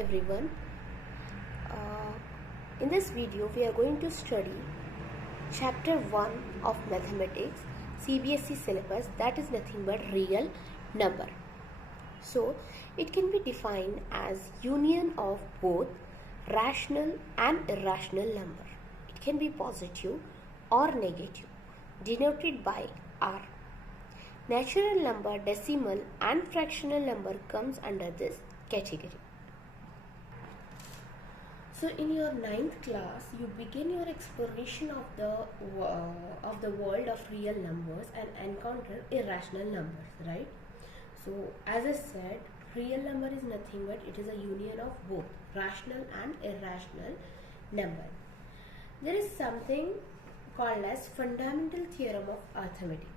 everyone. In this video we are going to study chapter 1 of mathematics CBSE syllabus, that is nothing but real number. So it can be defined as union of both rational and irrational number. It can be positive or negative, denoted by R. Natural number, decimal and fractional number comes under this category. So in your 9th class, you begin your exploration of the world of real numbers and encounter irrational numbers, right? So as I said, real number is nothing but it is a union of both rational and irrational number. There is something called as fundamental theorem of arithmetic.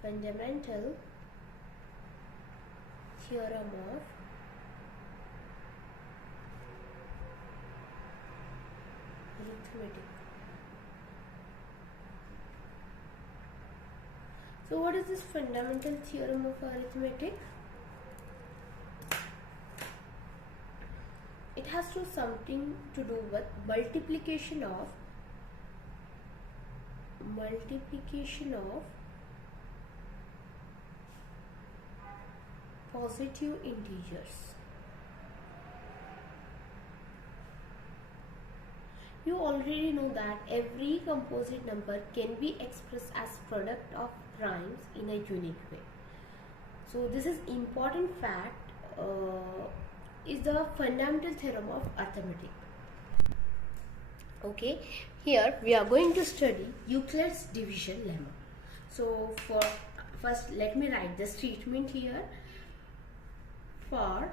Fundamental theorem of arithmetic. So what is this fundamental theorem of arithmetic? It has something to do with multiplication of positive integers. You already know that every composite number can be expressed as product of primes in a unique way. So this is important fact, is the fundamental theorem of arithmetic. Okay, here we are going to study Euclid's division lemma. So first let me write the statement here. For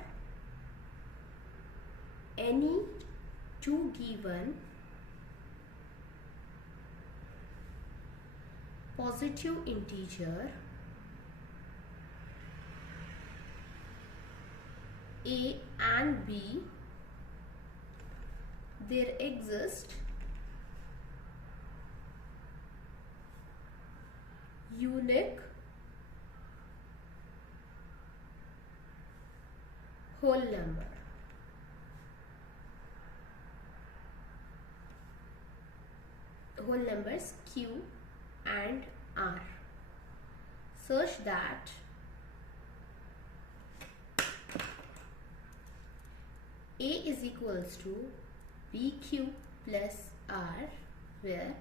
any two given positive integer A and B, there exist unique whole number. Whole numbers Q and R, such that A is equals to BQ plus R, where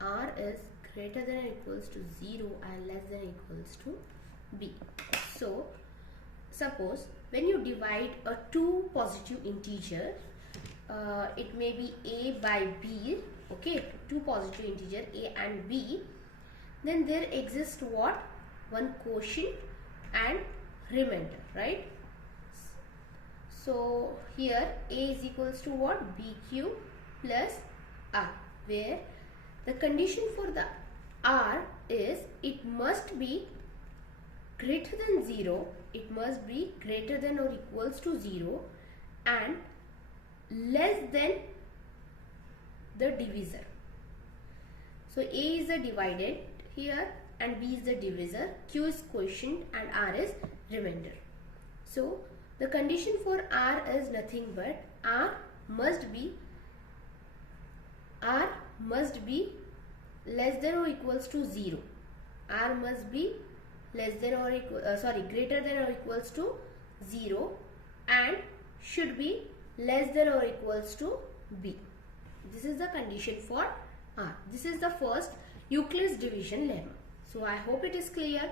R is greater than or equals to 0 and less than or equals to B. So suppose when you divide a two positive integer, it may be A by B, okay, two positive integer A and B, then there exists what? One quotient and remainder, right? So here A is equals to what? BQ plus R, where the condition for the R is it must be greater than 0, it must be greater than or equals to 0 and less than the divisor. So A is the divided here and B is the divisor, Q is quotient and R is remainder. So the condition for R is nothing but R must be less than or equals to 0. R must be less than or greater than or equals to 0 and should be less than or equals to B. This is the condition for R. This is the first Euclid's division lemma. So I hope it is clear.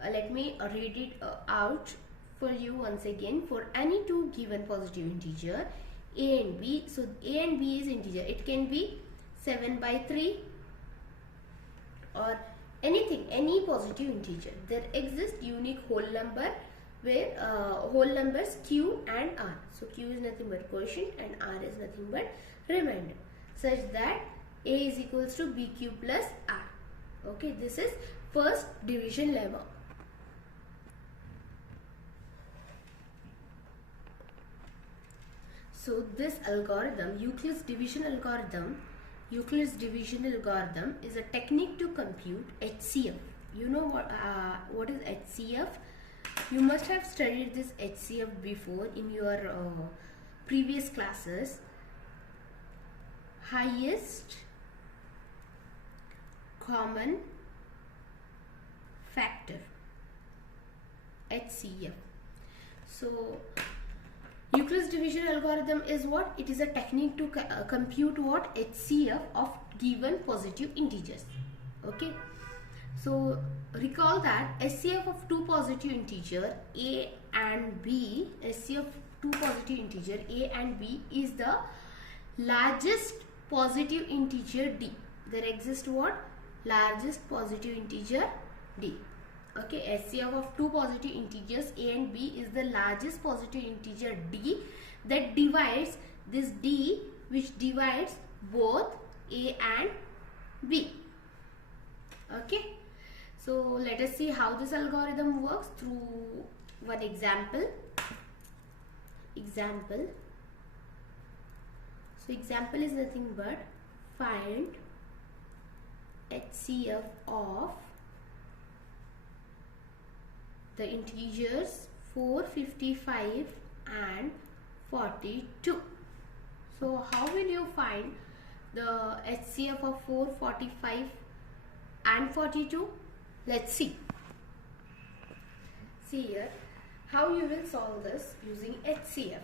Let me read it out for you once again. For any two given positive integer A and B, so A and B is integer. It can be 7 by 3 or anything, any positive integer. There exists unique whole number where whole numbers Q and R. So Q is nothing but quotient and R is nothing but remainder, such that A is equals to BQ plus R. Okay, this is first division lemma. So this algorithm, Euclid's division algorithm, is a technique to compute HCF. You know what is HCF? You must have studied this HCF before in your previous classes. Highest common factor, HCF. So Euclid's division algorithm is what? It is a technique to compute what? HCF of given positive integers. Okay. So recall that HCF of two positive integer a and b, HCF of two positive integer a and b is the largest positive integer d. There exists what? Largest positive integer d. Okay, HCF of two positive integers a and b is the largest positive integer d that divides this d, which divides both a and b. Okay, so let us see how this algorithm works through one example. So example is nothing but find HCF of the integers 455 and 42. So how will you find the HCF of 445 and 42? Let's see. See here how you will solve this using HCF.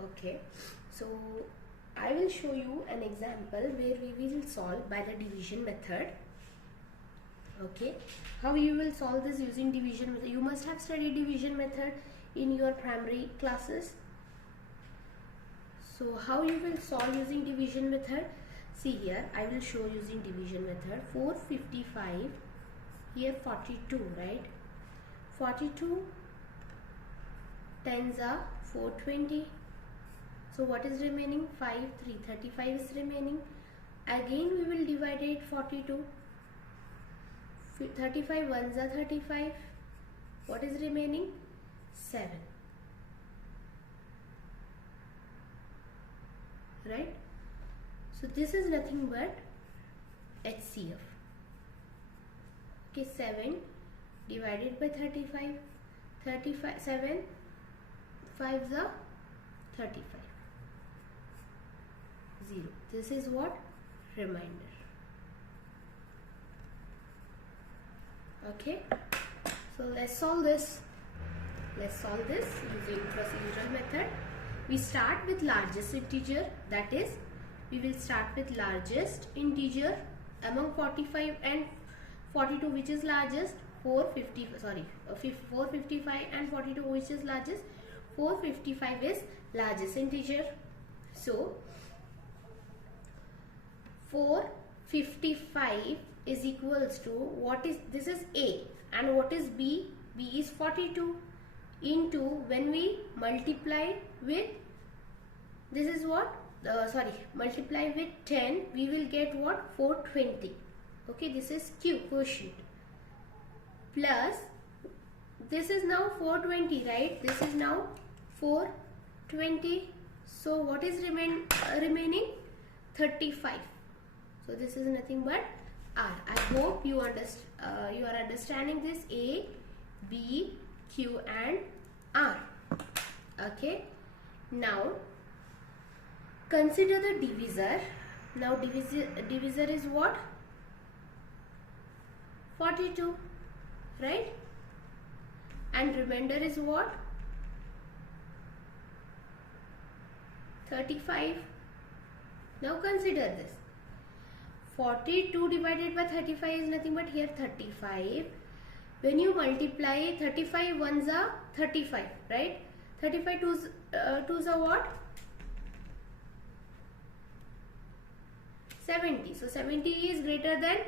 Okay, so I will show you an example where we will solve by the division method. Okay, how you will solve this using division method? You must have studied division method in your primary classes. So how you will solve using division method? See here, I will show using division method. 455, here 42, right? 42 tens are 420. So what is remaining? 5, 3, 35 is remaining. Again we will divide it 42. 35 ones are 35. What is remaining? 7. Right? So this is nothing but HCF. Okay, 7 divided by 35. 7 5s are 35. 0. This is what? Remainder. Okay, so let's solve this. Using procedural method. We start with largest integer, that is, we will start with largest integer among 45 and 42, which is largest? 455 and 42, which is largest? 455 is largest integer. So 455 is equals to, what is, this is A, and what is B? B is 42 into, when we multiply with, this is what? Multiply with 10, we will get what? 420. Okay, this is Q, quotient. Plus, this is now 420, right? This is now 420. So what is remaining? 35. So this is nothing but R. I hope you are understanding this. A, B, Q and R. Okay. Now consider the divisor. Now divisor is what? 42, right? And remainder is what? 35. Now consider this. 42 divided by 35 is nothing but here 35. When you multiply, 35 ones are 35, right? 35 twos are what? 70. So 70 is greater than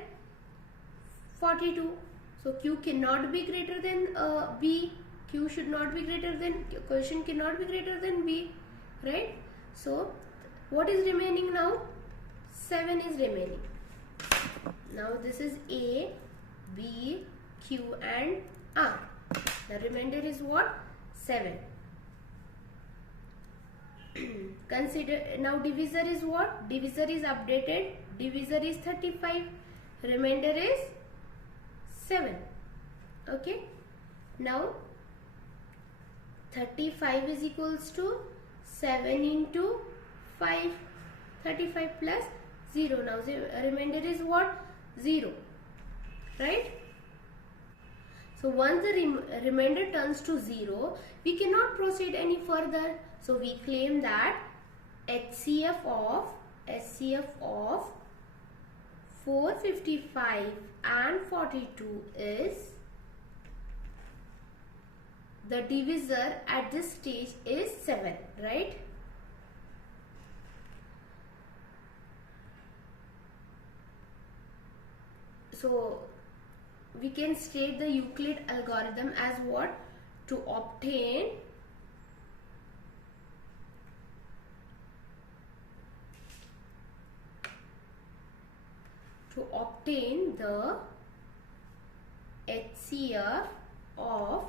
42. So Q cannot be greater than B. Q should not be greater than, quotient cannot be greater than B, right? So what is remaining now? 7 is remaining. Now this is A, B, Q and R. The remainder is what? 7. Consider, now divisor is what? Divisor is updated. Divisor is 35. Remainder is 7. Okay. Now 35 is equals to 7 into 5. 35 plus 0. Now the remainder is what? 0. Right? So once the remainder turns to 0, we cannot proceed any further. So we claim that HCF of 455 and 42 is, the divisor at this stage is 7, right? So we can state the Euclid algorithm as what? To obtain the HCF of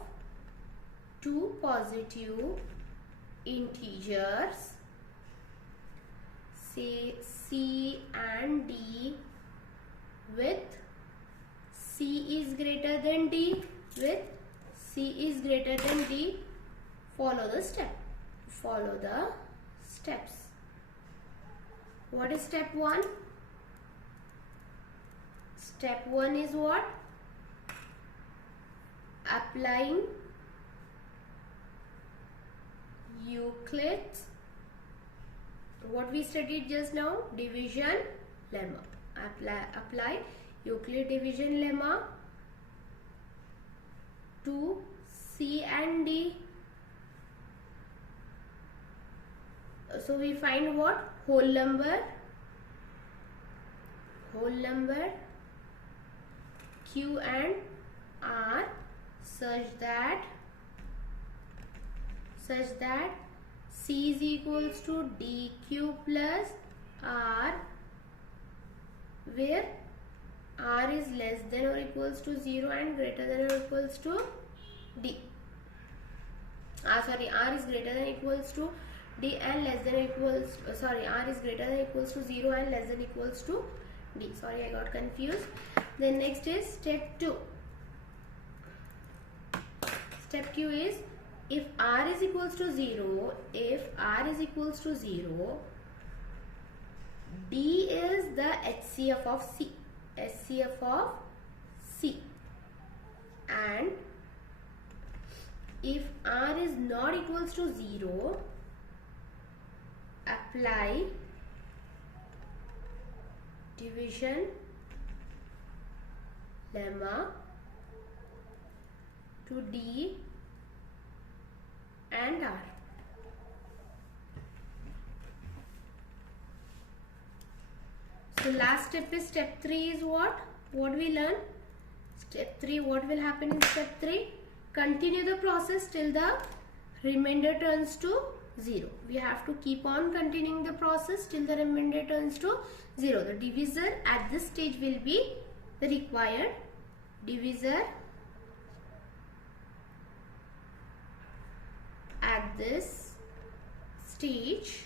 two positive integers, say C and D, with C is greater than D, with C is greater than D. Follow the step. Follow the steps. What is step 1? Step 1 is what? Applying Euclid's, what we studied just now, division lemma. Apply Euclid division lemma to C and D. So we find what? Whole number Q and R such that C is equals to DQ plus R, where R is less than or equals to 0 and greater than or equals to D. R is greater than or equals to D and less than or equals, R is greater than or equals to 0 and less than or equals to D. Sorry, I got confused. Then next is step 2. Step 2 is, if R is equals to 0, D is the HCF of C. And if R is not equals to 0, apply division lemma to D and R. So last step is step 3 is what? What we learn? Step 3, what will happen in step 3? Continue the process till the remainder turns to 0. We have to keep on continuing the process till the remainder turns to 0. The divisor at this stage will be the required divisor at this stage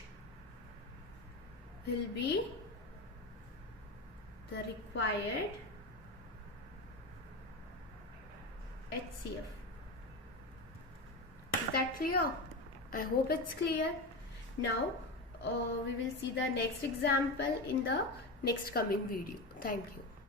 will be the required HCF. Is that clear? I hope it's clear. Now we will see the next example in the next coming video. Thank you.